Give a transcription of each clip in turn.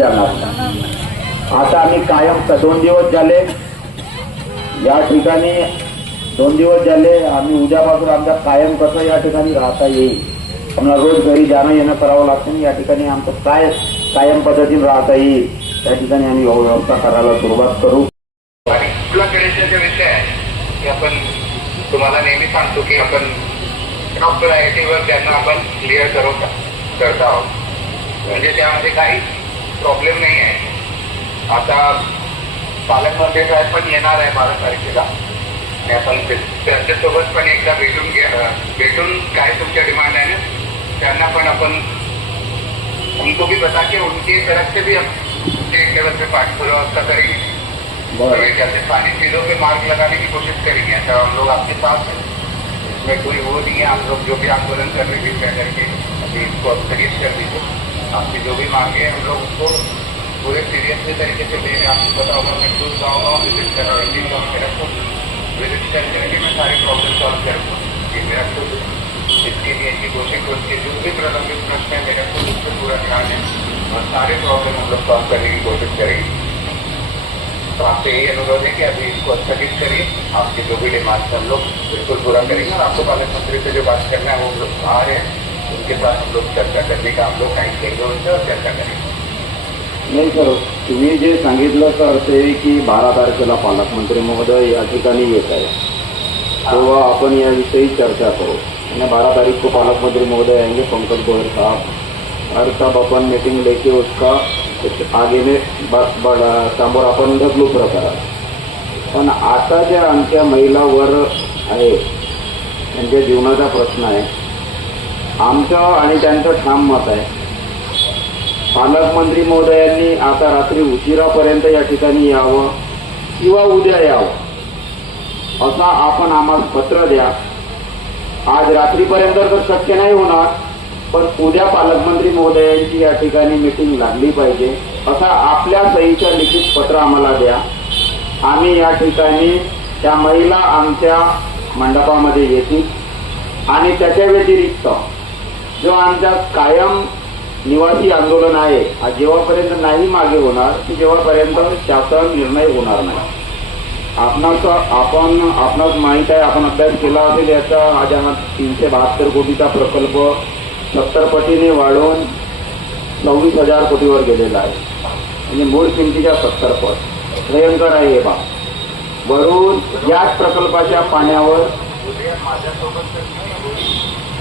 जाणार. आता आम्ही कायम दोन दिवस झाले. या ठिकाणी दोन दिवस झाले. आम्ही उद्यापासून आमचा कायम कसं या ठिकाणी राहता येईल? आम्हाला रोज घरी जाणं येणं करावं लागतं या ठिकाणी आमचं काय कायम पद्धतीने राहता येईल त्या ठिकाणी आम्ही व्यवस्था करायला सुरुवात करू. आणि विषय आहे की आपण तुम्हाला नेहमी सांगतो की आपण टॉप प्रायोरिटीवर त्यांना आपण क्लिअर करू करत आहोत. म्हणजे त्यामध्ये काही प्रॉब्लेम नाही आहे आता पालकमंत्री साहेब पण येणार आहे बारा तारखेला आणि आपण ते- त्यांच्यासोबत पण एकदा भेटून घ्या भेटून काय तुमच्या डिमांड आहे ना? त्यांना पण आपण उनको भी बता के उनकी तरफ़ से भी हम स्टेट लेवल पे पाठपुरावा करेंगे। बरं तो पानी चीज़ों पे मार्ग लगाने की कोशिश करेंगे। तो हम लोग आपके साथ हैं। इसमें कोई वो नहीं है। हम लोग जो भी आंदोलन कर रहे हैं करके अभी इसको स्थगित कर दीजिए। आपकी जो भी मांगे हम लोग उसको पूरे सीरियसली तरीके से हैं। आपको पता होगा, मैं खुद जाऊँगा विज़िट कर रहा हूँ इंडियन गाँव मेरा खुद विज़िट कर करके मैं सारे प्रॉब्लम सॉल्व करूँगा कि मेरा खुद, इसके लिए इनकी कोशिश होती है जो भी प्रलंबित प्रश्न है, मेरा खुद उस पर ध्यान है और सारे प्रॉब्लम हम लोग सॉल्व करने की कोशिश करेंगे। तो आपसे यही अनुरोध है कि अभी इसको स्थगित करिए। आपकी जो भी डिमांड हम लोग बिल्कुल पूरा करेंगे और आपको पालक मंत्री से जो बात करना है, वो हम लोग आ रहे हैं। उसके बाद हम लोग चर्चा करने का हम लोग टाइम देंगे उनसे और चर्चा करेंगे। नाही सर तुम्ही जे सांगितलं सर ते की बारा तारखेला पालकमंत्री महोदय या ठिकाणी येत आहे. तेव्हा आपण याविषयी चर्चा करू. आणि बारह तारीख को पालक मंत्री महोदय आएंगे पंकज गोयल साहब. और तब अपन मीटिंग लेके उसका आगेने आगे में समोर आपण ढकलू प्रकार पण आता ज्या आमच्या महिलावर आहे त्यांच्या जीवनाचा प्रश्न आहे आमचं आणि त्यांचं ठाम मत आहे. पालकमंत्री महोदयांनी आता रात्री उशिरापर्यंत या ठिकाणी यावं किंवा उद्या यावं असा आपण आम्हाला पत्र द्या. आज रात्रीपर्यंत तर शक्य नाही होणार पण उद्या पालकमंत्री महोदयांची या ठिकाणी मीटिंग लागली पाहिजे असा आपल्या सहीचं लिखित पत्र आम्हाला द्या. आम्ही या ठिकाणी त्या महिला आमच्या मंडपामध्ये येतील आणि त्याच्या व्यतिरिक्त जो आमचा कायम निवासी आंदोलन आहे हा जेव्हापर्यंत नाही मागे होणार की जेव्हापर्यंत शासन निर्णय होणार नाही. आपणास आपण आपणास माहीत आहे आपण अभ्यास केला असेल याचा आज आम्हा तीनशे बहात्तर कोटीचा प्रकल्प सत्तर पटीने वाढवून सव्वीस हजार कोटीवर गेलेला आहे. म्हणजे मूळ किमतीच्या सत्तर पट. भयंकर आहे हे बाब. वरून याच प्रकल्पाच्या पाण्यावर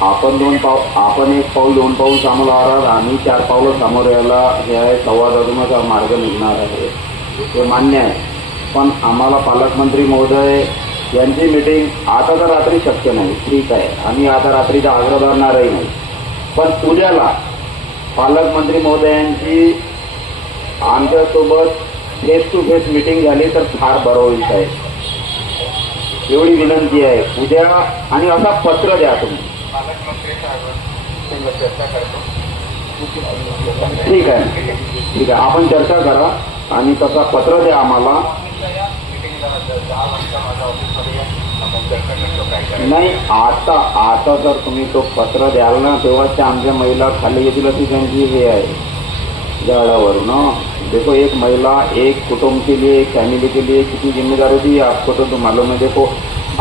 आपण दोन पाव आपण एक पाऊल दोन पाऊल सामोर आहात आम्ही चार पावलं समोर यायला हे आहे संवादातूनच मार्ग निघणार आहे. ते मान्य आहे. पण आम्हाला पालकमंत्री महोदय यांची मीटिंग आता तर रात्री शक्य नाही. ठीक आहे. आम्ही आता रात्रीचा आग्रह धरणारही नाही. पण उद्याला पालकमंत्री महोदयांची आमच्यासोबत फेस टू फेस मीटिंग झाली तर फार बरं होईल साहेब. एवढी विनंती आहे. उद्या आणि असा पत्र द्या तुम्ही. ठीक आहे. ठीक आहे. आपण चर्चा करा आणि तसा पत्र द्या आम्हाला. नाही आता आता जर तुम्ही तो पत्र द्याल ना तेव्हाच त्या आमच्या महिला खाली येतील अशी त्यांची हे आहे. झाडावर ना देखो एक महिला एक कुटुंब के लिए एक फैमिली के लिए कितनी ज़िम्मेदारी होती है आपको तो, तो मालूम है देखो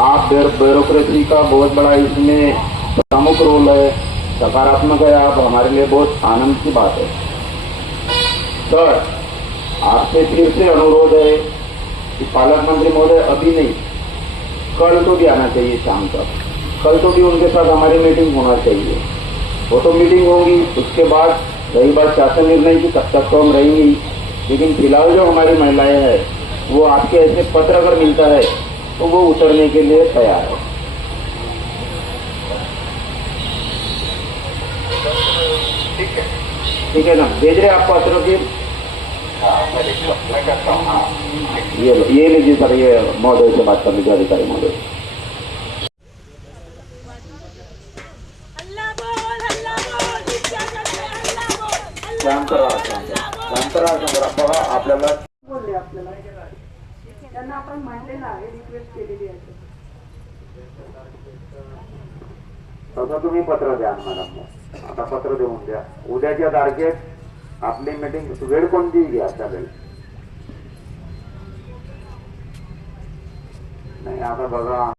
आप ब्यूरोक्रेसी का बहुत बड़ा इसमें प्रमुख रोल है सकारात्मक है आप हमारे लिए बहुत आनंद की बात है। सर आपसे फिर से अनुरोध है कि पालक मंत्री महोदय अभी नहीं कल तो भी आना चाहिए शाम तक। कल तो भी उनके साथ हमारी मीटिंग होना चाहिए। वो तो मीटिंग होगी उसके बाद रही बात शासन निर्णय की तब तक तो हम रहेंगे लेकिन फ़िलहाल जो हमारी महिलाएँ हैं वो आपके ऐसे पत्र अगर मिलता है तो वो उतरने के लिए तैयार है। ठीक है। ना? भेज रहे आप पत्रों की? ये ये लीजिए सर ये महोदय से बात करने के अधिकारी महोदय। आपल्याला बोलले आपल्याला त्यांना आपण मांडलेलं आहे रिक्वेस्ट केलेली आहे तसं तुम्ही पत्र द्या मॅडम आता पत्र देऊन द्या उद्याच्या तारखेत आपली मीटिंग वेळ कोणती घ्या त्यावेळी नाही आता बघा